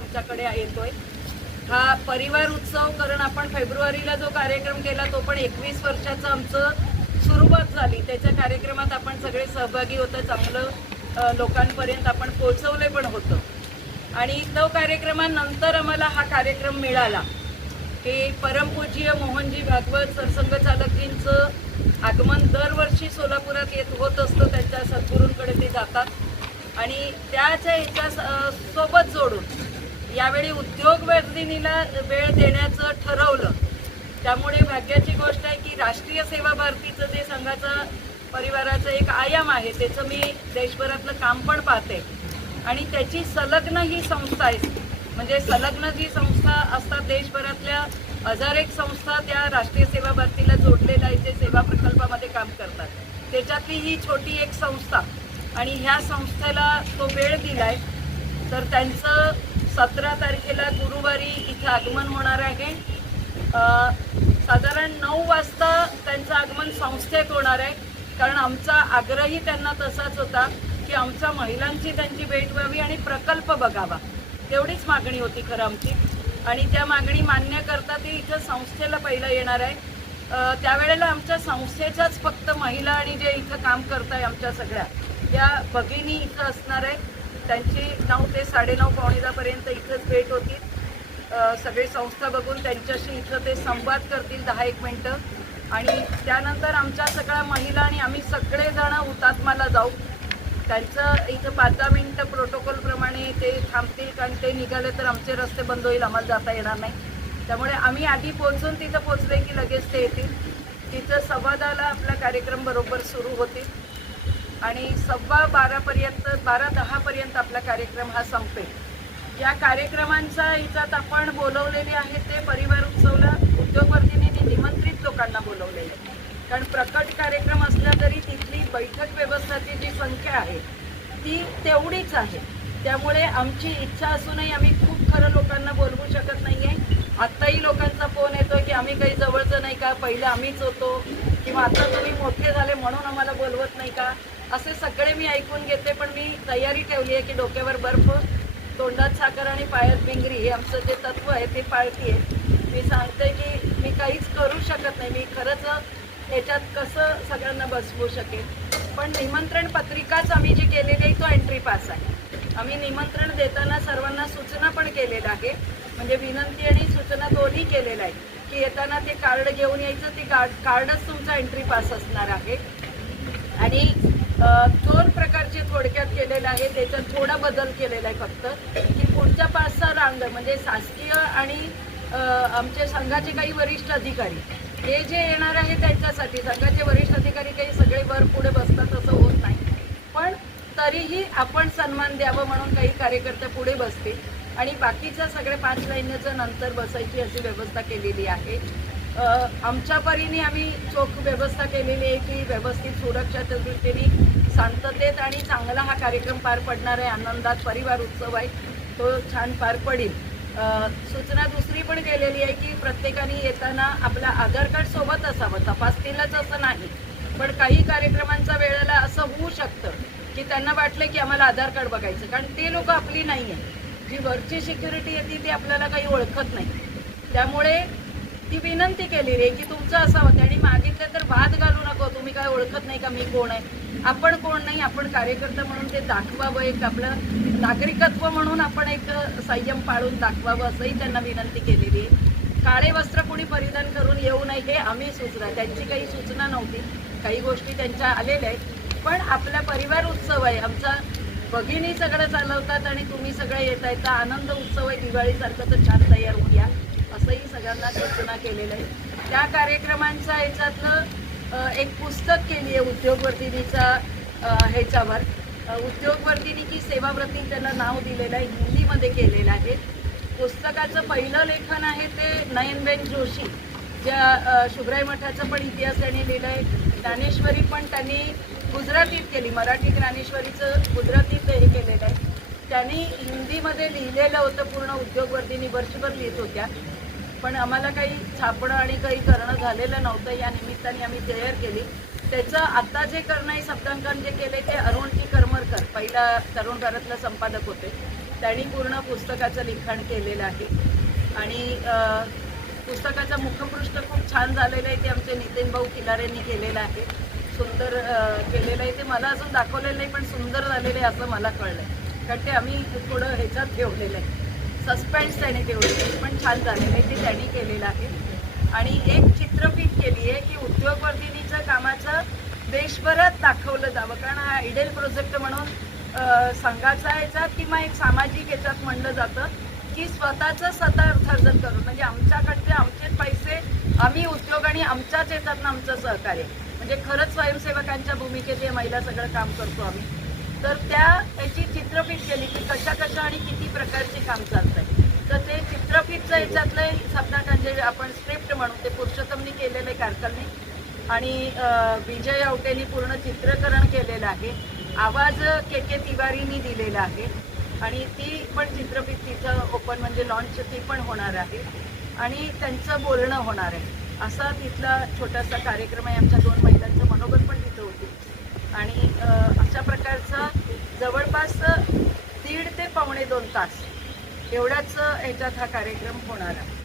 आमच्याकडे येतोय. हा परिवार उत्सव कारण आपण फेब्रुवारीला जो कार्यक्रम केला तो पण एकवीस वर्षाचं आमचं सुरुवात झाली. त्याच्या कार्यक्रमात आपण सगळे सहभागी होतं चांगलं लोकांपर्यंत आपण पोहोचवले पण होतं. आणि तो कार्यक्रमानंतर आम्हाला हा कार्यक्रम मिळाला की परमपूज्य मोहनजी भागवत सरसंघचालकजींचं आगमन दरवर्षी सोलापुरात येत होत असतं. त्यांच्या सद्गुरूंकडे ते जातात. आणि त्याच्या ह्याच्या सोबत जोडून यावेळी उद्योग वर्धिनीला वेळ देण्याचं ठरवलं. त्यामुळे भाग्याची गोष्ट आहे की राष्ट्रीय सेवा भारतीचं जे संघाचं परिवाराचं एक आयाम आहे त्याचं मी देशभरातलं काम पण पाहते. आणि त्याची संलग्न ही संस्था आहे. म्हणजे संलग्न जी संस्था असतात देशभरातल्या हजार एक संस्था त्या राष्ट्रीय सेवा भारतीला जोडलेल्या आहेत जे सेवा प्रकल्पामध्ये काम करतात. त्याच्यातली ही छोटी एक संस्था. आणि ह्या संस्थेला तो वेळ दिलाय. तर त्यांचं सतरा तारखेला गुरुवारी इथं आगमन होणार आहे. साधारण नऊ वाजता त्यांचं आगमन संस्थेत होणार आहे. कारण आमचा आग्रही त्यांना तसाच होता की आमच्या महिलांची त्यांची भेट व्हावी आणि प्रकल्प बघावा. तेवढीच मागणी होती खरं आमची. आणि त्या मागणी मान्य करता ते इथं संस्थेला पहिलं येणार आहे. त्यावेळेला आमच्या संस्थेच्याच फक्त महिला आणि जे इथं काम करत आहे आमच्या सगळ्या त्या भगिनी इथं असणार आहे. त्यांची नऊ ते साडेनऊ पावणेदापर्यंत इथंच भेट होती. सगळे संस्था बघून त्यांच्याशी इथं ते संवाद करतील दहा एक मिनटं. आणि त्यानंतर आमच्या सगळ्या महिला आणि आम्ही सगळेजण हुतात्माला जाऊ. त्यांचं इथं पाच दहा मिनटं प्रोटोकॉलप्रमाणे ते थांबतील कारण ते निघाले तर आमचे रस्ते बंद होईल आम्हाला जाता येणार नाही. त्यामुळे आम्ही आधी पोहोचून तिथं पोहोचले की लगेच ते येतील. तिथं संवादाला आपला कार्यक्रम बरोबर सुरू होतील. आणि सव्वा बारापर्यंत बारा दहापर्यंत आपला कार्यक्रम हा संपेल. या कार्यक्रमांचा ह्याच्यात आपण बोलवलेले आहेत ते परिवार उत्सवला उद्योगवर्धिनीने निमंत्रित लोकांना बोलवलेले आहे. कारण प्रकट कार्यक्रम असला तरी तिथली बैठक व्यवस्थाची जी संख्या आहे ती तेवढीच आहे. त्यामुळे आमची इच्छा असूनही आम्ही खूप खरं लोकांना बोलवू शकत नाही आहे आत्ताही लोकांना आम्ही काही जवळचं नाही का? पहिले आम्हीच होतो. किंवा आता तुम्ही मोठे झाले म्हणून आम्हाला बोलवत नाही का? असे सगळे मी ऐकून घेते पण मी तयारी ठेवली आहे की डोक्यावर बर्फ तोंडात साखर आणि पायात भिंगरी हे आमचं जे तत्व आहे ते पाळतीये मी सांगते की मी काहीच करू शकत नाही. मी खरंच याच्यात कसं सगळ्यांना बसवू शकेल पण निमंत्रण पत्रिकाच आम्ही जी केलेली आहे तो एंट्री पास आहे. आम्ही निमंत्रण देताना सर्वांना सूचना पण केलेल्या आहे. म्हणजे विनंती आणि सूचना दोन्ही केलेल्या आहेत. की येताना ते कार्ड घेऊन यायचं ते कार्ड कार्डच तुमचा एंट्री पास असणार आहे. आणि दोन प्रकारचे थोडक्यात केलेलं आहे त्याच्यात थोडा बदल केलेला आहे फक्त की पुढच्या पाच सहा रांग म्हणजे शासकीय आणि आमच्या आमचे संघाचे काही वरिष्ठ अधिकारी हे जे येणार आहे त्यांच्यासाठी संघाचे वरिष्ठ अधिकारी काही सगळे वर पुढे बसतात असं होत नाही. पण तरीही आपण सन्मान द्यावं म्हणून काही कार्यकर्ते पुढे बसतील. आणि बाकीच्या सगळ्या पाच लाईनचं नंतर बसायची अशी व्यवस्था केलेली आहे. आमच्या परीने आम्ही चोख व्यवस्था केलेली आहे की व्यवस्थित सुरक्षाच्या दृष्टीने शांततेत आणि चांगला हा कार्यक्रम पार पडणार आहे. आनंदात परिवार उत्सव आहे. तो छान पार पडेल. सूचना दुसरी पण केलेली आहे की प्रत्येकाने येताना आपला आधार कार्ड सोबत असावं. तपासतीलच असं नाही. पण काही कार्यक्रमांचा वेळेला असं होऊ शकतं की त्यांना वाटलं की आम्हाला आधार कार्ड बघायचं. कारण ते लोक आपली नाही आहे जी वरची सिक्युरिटी येते ती आपल्याला काही ओळखत नाही. त्यामुळे ती विनंती केलेली आहे की तुमचं असावं आणि मागितलं तर वाद घालू नको. तुम्ही काय ओळखत नाही का मी कोण आहे? आपण कोण नाही आपण कार्यकर्ता म्हणून ते दाखवावं एक आपलं नागरिकत्व म्हणून आपण एक संयम पाळून दाखवावं असंही त्यांना विनंती केलेली आहे. काळे वस्त्र कोणी परिधान करून येऊ नये हे आम्ही सूचना त्यांची काही सूचना नव्हती. काही गोष्टी त्यांच्या आलेल्या आहेत. पण आपला परिवार उत्सव आहे. आमचा भगिनी सगळं चालवतात आणि तुम्ही सगळे येत आहेत. तर आनंद उत्सव आहे. दिवाळीसारखं तर छान तयार होऊया. असंही सगळ्यांना सूचना केलेलं आहे त्या कार्यक्रमांचा ह्याच्यातलं एक पुस्तक केली आहे उद्योगवर्धिनीचा ह्याच्यावर. अ, उद्योगवर्धिनी की सेवाव्रती त्याला नाव दिलेलं आहे. हिंदीमध्ये केलेलं आहे. पुस्तकाचं पहिलं लेखन आहे ते नयनबेन जोशी ज्या शुभ्राई शुभराई मठाचा पण इतिहास त्यांनी लिहिला आहे ज्ञानेश्वरी पण त्यांनी गुजरातीत केली मराठी ज्ञानेश्वरीचं गुजरातीत हे केलेलं आहे. त्यांनी हिंदीमध्ये लिहिलेलं होतं पूर्ण उद्योगवर्धिनी वर्षभर लिहित होत्या. पण आम्हाला काही छापणं आणि काही करणं झालेलं नव्हतं. या निमित्ताने आम्ही तयार केली. त्याचं आता जे करणं आहे शब्दांकन जे केले ते अरुण टी. करमरकर पहिला तरुण भारतला संपादक होते. त्यांनी पूर्ण पुस्तकाचं लिखाण केलेलं आहे. आणि पुस्तकाचं मुखपृष्ठ खूप छान झालेलं आहे ते आमचे नितीन भाऊ किलारेंनी केलेलं आहे. सुंदर केलेलं आहे. ते मला अजून दाखवलेलं नाही पण सुंदर झालेलं आहे असं मला कळलं आहे कारण ते आम्ही थोडं ह्याच्यात ठेवलेलं आहे. सस्पेन्स त्याने ठेवलेलं आहे. पण छान झालेलं आहे. ते त्यांनी केलेलं आहे. आणि एक चित्रफित केली आहे की उद्योगवर्धिनीचं कामाचं देशभरात दाखवलं जावं. कारण हा आयडेल प्रोजेक्ट म्हणून संघाचा ह्याच्यात किंवा एक सामाजिक याच्यात म्हणलं जातं की स्वतःचं स्वतः अर्थार्जन करून. म्हणजे आमच्याकडचे आमचेच पैसे आम्ही उद्योग आणि आमच्याच येतात ना आमचं सहकार्य. म्हणजे खरंच स्वयंसेवकांच्या भूमिकेत हे महिला सगळं काम करतो आम्ही तर त्या याची चित्रफित केली की कशा कशा आणि किती प्रकारचे काम चालतंय. तर ते चित्रफितचं याच्यातलं सपना जे आपण स्क्रिप्ट म्हणू ते पुरुषोत्तमनी केलेलं आहे कारकलने आणि विजय आवटेनी पूर्ण चित्रकरण केलेलं आहे. आवाज के के तिवारीनी दिलेला आहे. आणि ती पण चित्रफित तिचं ओपन म्हणजे लॉन्च ती पण होणार आहे. आणि त्यांचं बोलणं होणार आहे. असा तिथला छोटासा कार्यक्रम आहे. आमच्या दोन महिलांचं मनोगत पण तिथं होते. आणि अशा प्रकारचा जवळपास दीड ते पावणे दोन तास एवढ्याच ह्याच्यात हा कार्यक्रम होणार आहे.